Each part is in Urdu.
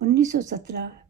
1917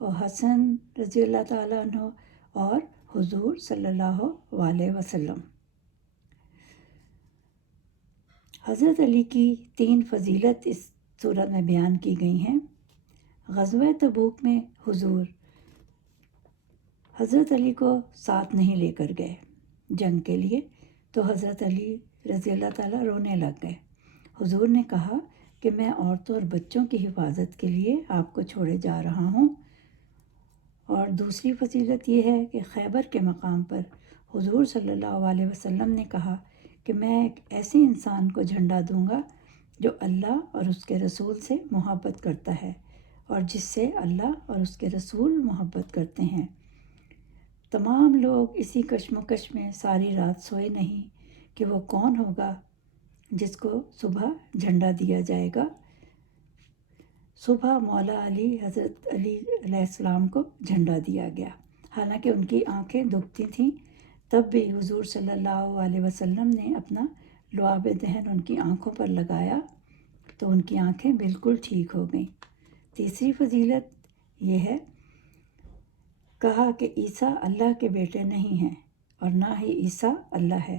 اور حسن رضی اللہ تعالیٰ عنہ اور حضور صلی اللہ علیہ وسلم۔ حضرت علی کی 3 فضیلت اس صورت میں بیان کی گئی ہیں۔ غزوہ تبوک میں حضور حضرت علی کو ساتھ نہیں لے کر گئے جنگ کے لیے، تو حضرت علی رضی اللہ تعالیٰ رونے لگ گئے۔ حضور نے کہا کہ میں عورتوں اور بچوں کی حفاظت کے لیے آپ کو چھوڑے جا رہا ہوں۔ اور دوسری فضیلت یہ ہے کہ خیبر کے مقام پر حضور صلی اللہ علیہ وسلم نے کہا کہ میں ایک ایسے انسان کو جھنڈا دوں گا جو اللہ اور اس کے رسول سے محبت کرتا ہے اور جس سے اللہ اور اس کے رسول محبت کرتے ہیں۔ تمام لوگ اسی کشمکش میں ساری رات سوئے نہیں کہ وہ کون ہوگا جس کو صبح جھنڈا دیا جائے گا۔ صبح مولا علی حضرت علی علیہ السلام کو جھنڈا دیا گیا، حالانکہ ان کی آنکھیں دکھتی تھیں، تب بھی حضور صلی اللہ علیہ وسلم نے اپنا لعاب دہن ان کی آنکھوں پر لگایا تو ان کی آنکھیں بالکل ٹھیک ہو گئیں۔ تیسری فضیلت یہ ہے، کہا کہ عیسیٰ اللہ کے بیٹے نہیں ہیں اور نہ ہی عیسیٰ اللہ ہے،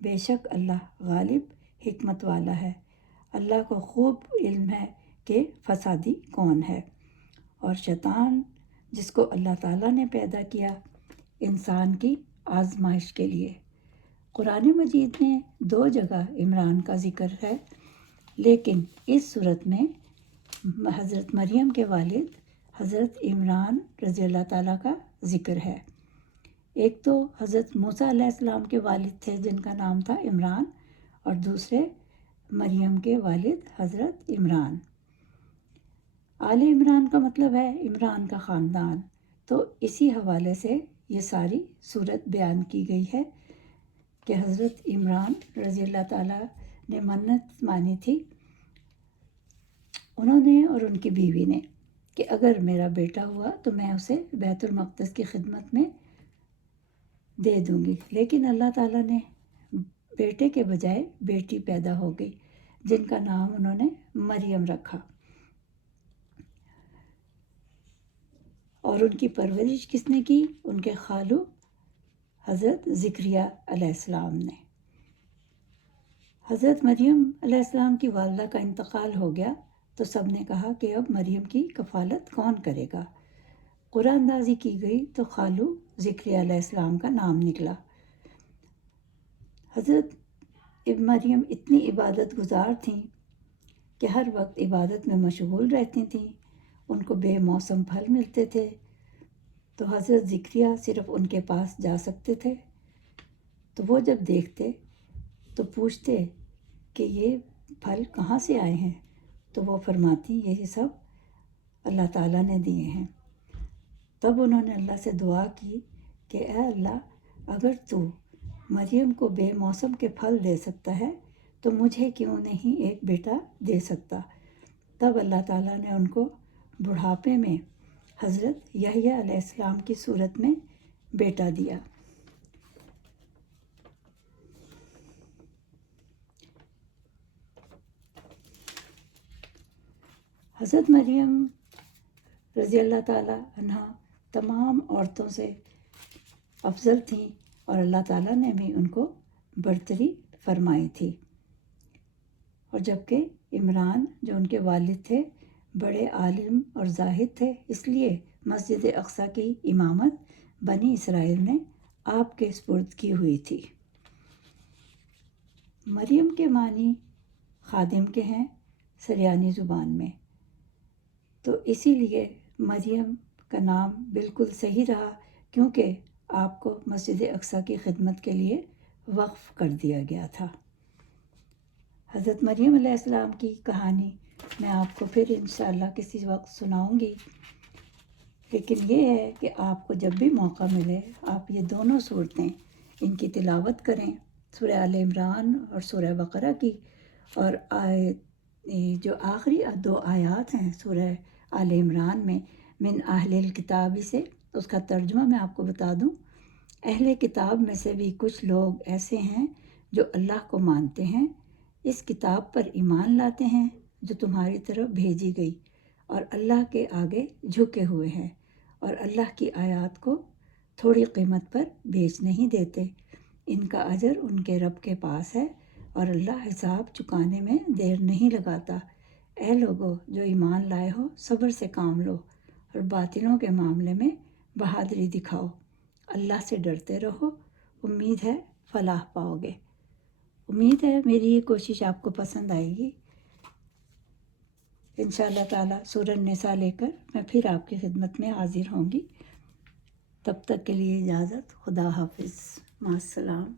بے شک اللہ غالب حکمت والا ہے، اللہ کو خوب علم ہے کہ فسادی کون ہے۔ اور شیطان جس کو اللہ تعالیٰ نے پیدا کیا انسان کی آزمائش کے لیے۔ قرآن مجید میں 2 جگہ عمران کا ذکر ہے، لیکن اس صورت میں حضرت مریم کے والد حضرت عمران رضی اللہ تعالیٰ کا ذکر ہے۔ ایک تو حضرت موسیٰ علیہ السلام کے والد تھے جن کا نام تھا عمران، اور دوسرے مریم کے والد حضرت عمران۔ آل عمران کا مطلب ہے عمران کا خاندان، تو اسی حوالے سے یہ ساری صورت بیان کی گئی ہے کہ حضرت عمران رضی اللہ تعالیٰ نے منت مانی تھی، انہوں نے اور ان کی بیوی نے، کہ اگر میرا بیٹا ہوا تو میں اسے بیت المقدس کی خدمت میں دے دوں گی، لیکن اللہ تعالیٰ نے بیٹے کے بجائے بیٹی پیدا ہو گئی جن کا نام انہوں نے مریم رکھا۔ اور ان کی پرورش کس نے کی؟ ان کے خالو حضرت زکریا علیہ السلام نے۔ حضرت مریم علیہ السلام کی والدہ کا انتقال ہو گیا تو سب نے کہا کہ اب مریم کی کفالت کون کرے گا؟ قرآن اندازی کی گئی تو خالو زکریا علیہ السلام کا نام نکلا۔ حضرت مریم اتنی عبادت گزار تھیں کہ ہر وقت عبادت میں مشغول رہتی تھیں، ان کو بے موسم پھل ملتے تھے تو حضرت زکریا صرف ان کے پاس جا سکتے تھے، تو وہ جب دیکھتے تو پوچھتے کہ یہ پھل کہاں سے آئے ہیں، تو وہ فرماتی یہ سب اللہ تعالیٰ نے دیے ہیں۔ تب انہوں نے اللہ سے دعا کی کہ اے اللہ، اگر تو مریم کو بے موسم کے پھل دے سکتا ہے تو مجھے کیوں نہیں ایک بیٹا دے سکتا؟ تب اللہ تعالیٰ نے ان کو بڑھاپے میں حضرت یحییٰ علیہ السلام کی صورت میں بیٹا دیا۔ حضرت مریم رضی اللہ تعالیٰ عنہ تمام عورتوں سے افضل تھیں اور اللہ تعالیٰ نے بھی ان کو برتری فرمائی تھی۔ اور جبکہ عمران جو ان کے والد تھے بڑے عالم اور زاہد تھے، اس لیے مسجد اقصیٰ کی امامت بنی اسرائیل نے آپ کے سپرد کی ہوئی تھی۔ مریم کے معنی خادم کے ہیں سریانی زبان میں، تو اسی لیے مریم کا نام بالکل صحیح رہا، کیونکہ آپ کو مسجد اقصیٰ کی خدمت کے لیے وقف کر دیا گیا تھا۔ حضرت مریم علیہ السلام کی کہانی میں آپ کو پھر انشاءاللہ کسی وقت سناؤں گی، لیکن یہ ہے کہ آپ کو جب بھی موقع ملے آپ یہ دونوں صورتیں ان کی تلاوت کریں، سورہ آل عمران اور سورہ بقرہ کی، اور جو آخری 2 آیات ہیں سورہ آل عمران میں من اہل الکتاب سے، اس کا ترجمہ میں آپ کو بتا دوں۔ اہل کتاب میں سے بھی کچھ لوگ ایسے ہیں جو اللہ کو مانتے ہیں، اس کتاب پر ایمان لاتے ہیں جو تمہاری طرف بھیجی گئی، اور اللہ کے آگے جھکے ہوئے ہیں اور اللہ کی آیات کو تھوڑی قیمت پر بیچ نہیں دیتے۔ ان کا اجر ان کے رب کے پاس ہے اور اللہ حساب چکانے میں دیر نہیں لگاتا۔ اے لوگو جو ایمان لائے ہو، صبر سے کام لو اور باطلوں کے معاملے میں بہادری دکھاؤ۔ اللہ سے ڈرتے رہو، امید ہے فلاح پاؤ گے۔ امید ہے میری یہ کوشش آپ کو پسند آئے گی۔ انشاءاللہ تعالیٰ سورہ النساء لے کر میں پھر آپ کی خدمت میں حاضر ہوں گی۔ تب تک کے لیے اجازت، خدا حافظ، مع السلام۔